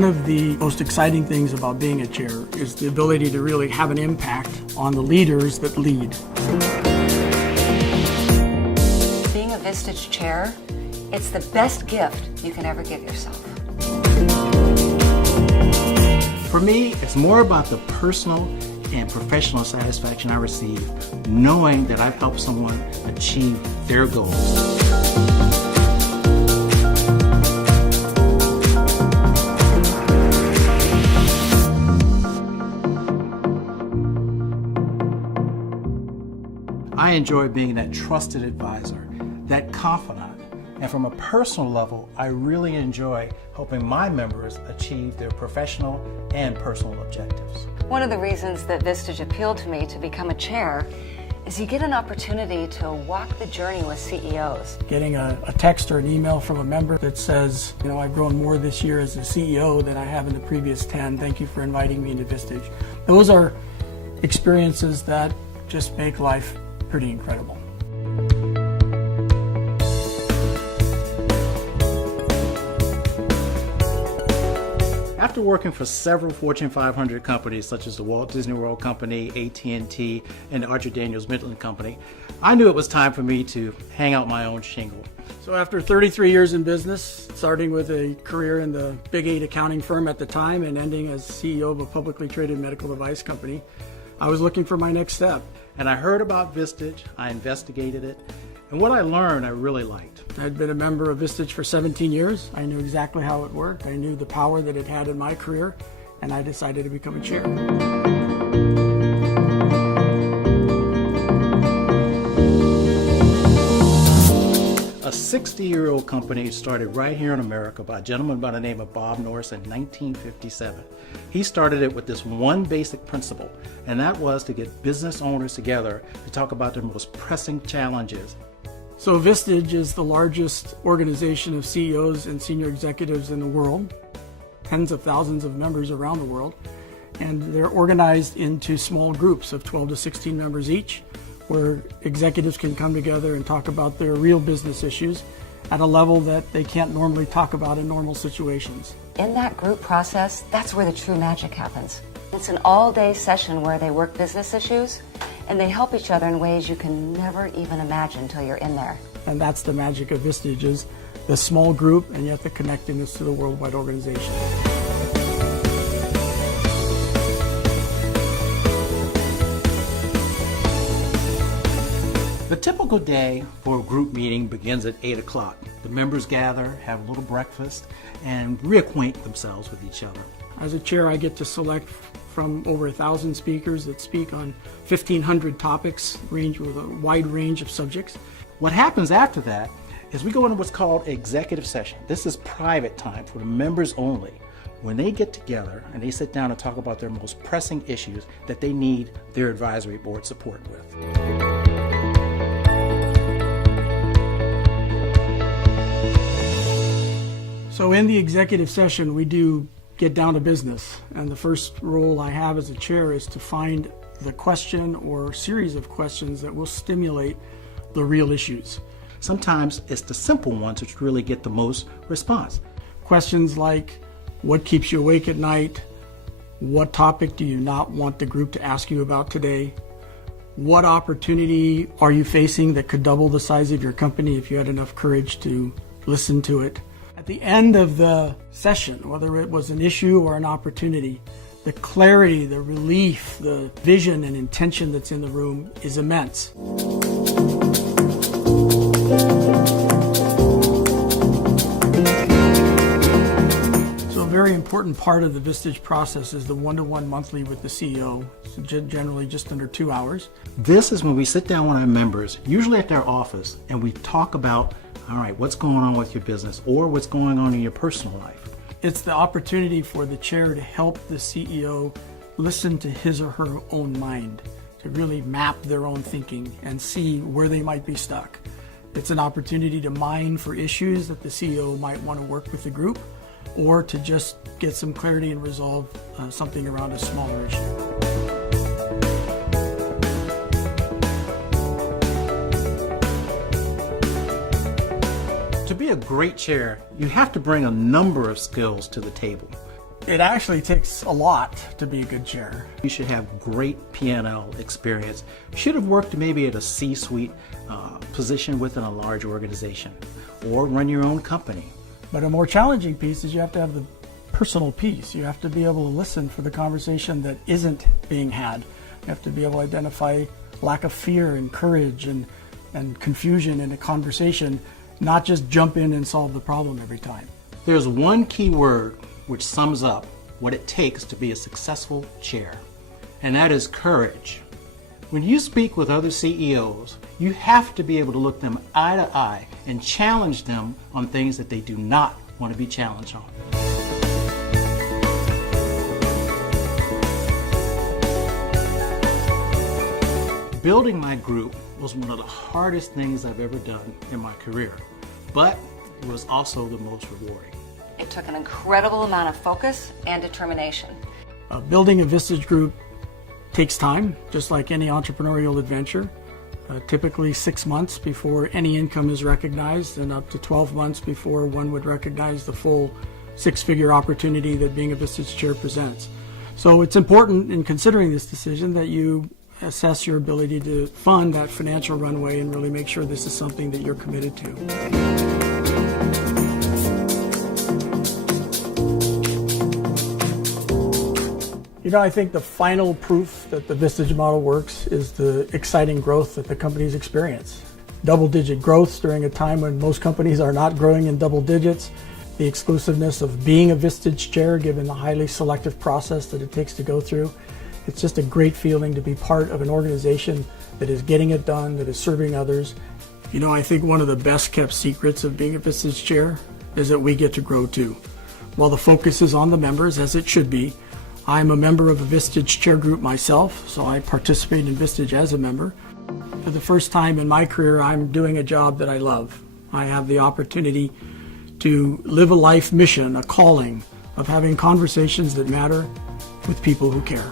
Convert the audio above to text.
One of the most exciting things about being a chair is the ability to really have an impact on the leaders that lead. Being a Vistage chair, it's the best gift you can ever give yourself. For me, it's more about the personal and professional satisfaction I receive knowing that I've helped someone achieve their goals. I enjoy being that trusted advisor, that confidant, and from a personal level, I really enjoy helping my members achieve their professional and personal objectives. One of the reasons that Vistage appealed to me to become a chair is you get an opportunity to walk the journey with CEOs. Getting a text or an email from a member that says, I've grown more this year as a CEO than I have in the previous 10. Thank you for inviting me into Vistage. Those are experiences that just make life pretty incredible. After working for several Fortune 500 companies such as the Walt Disney World Company, AT&T, and the Archer Daniels Midland Company, I knew it was time for me to hang out my own shingle. So after 33 years in business, starting with a career in the Big 8 accounting firm at the time and ending as CEO of a publicly traded medical device company, I was looking for my next step. And I heard about Vistage, I investigated it, and what I learned I really liked. I'd been a member of Vistage for 17 years. I knew exactly how it worked. I knew the power that it had in my career, and I decided to become a chair. A 60-year-old company started right here in America by a gentleman by the name of Bob Norris in 1957. He started it with this one basic principle, and that was to get business owners together to talk about their most pressing challenges. So Vistage is the largest organization of CEOs and senior executives in the world, tens of thousands of members around the world, and they're organized into small groups of 12 to 16 members each, where executives can come together and talk about their real business issues at a level that they can't normally talk about in normal situations. In that group process, that's where the true magic happens. It's an all-day session where they work business issues and they help each other in ways you can never even imagine until you're in there. And that's the magic of Vistage, is the small group and yet the connectedness to the worldwide organization. The typical day for a group meeting begins at 8 o'clock. The members gather, have a little breakfast, and reacquaint themselves with each other. As a chair, I get to select from over 1,000 speakers that speak on 1,500 topics, with a wide range of subjects. What happens after that is we go into what's called executive session. This is private time for the members only, when they get together and they sit down and talk about their most pressing issues that they need their advisory board support with. So in the executive session, we do get down to business. And the first role I have as a chair is to find the question or series of questions that will stimulate the real issues. Sometimes it's the simple ones which really get the most response. Questions like, what keeps you awake at night? What topic do you not want the group to ask you about today? What opportunity are you facing that could double the size of your company if you had enough courage to listen to it? At the end of the session, whether it was an issue or an opportunity, the clarity, the relief, the vision and intention that's in the room is immense. So a very important part of the Vistage process is the one-to-one monthly with the CEO, so generally just under 2 hours. This is when we sit down with our members, usually at their office, and we talk about, all right, what's going on with your business or what's going on in your personal life. It's the opportunity for the chair to help the CEO listen to his or her own mind, to really map their own thinking and see where they might be stuck. It's an opportunity to mine for issues that the CEO might want to work with the group, or to just get some clarity and resolve something around a smaller issue. To be a great chair, you have to bring a number of skills to the table. It actually takes a lot to be a good chair. You should have great P&L experience. You should have worked maybe at a C-suite position within a large organization, or run your own company. But a more challenging piece is you have to have the personal piece. You have to be able to listen for the conversation that isn't being had. You have to be able to identify lack of fear and courage and confusion in a conversation, not just jump in and solve the problem every time. There's one key word which sums up what it takes to be a successful chair, and that is courage. When you speak with other CEOs, you have to be able to look them eye to eye and challenge them on things that they do not want to be challenged on. Building my group was one of the hardest things I've ever done in my career, but it was also the most rewarding. It took an incredible amount of focus and determination. Building a Vistage group takes time, just like any entrepreneurial adventure. Typically 6 months before any income is recognized, and up to 12 months before one would recognize the full six-figure opportunity that being a Vistage chair presents. So it's important in considering this decision that you assess your ability to fund that financial runway and really make sure this is something that you're committed to. You know, I think the final proof that the Vistage model works is the exciting growth that the company's experienced. Double-digit growth during a time when most companies are not growing in double digits, the exclusiveness of being a Vistage chair given the highly selective process that it takes to go through. It's just a great feeling to be part of an organization that is getting it done, that is serving others. You know, I think one of the best kept secrets of being a Vistage chair is that we get to grow too. While the focus is on the members, as it should be, I'm a member of a Vistage chair group myself, so I participate in Vistage as a member. For the first time in my career, I'm doing a job that I love. I have the opportunity to live a life mission, a calling of having conversations that matter with people who care.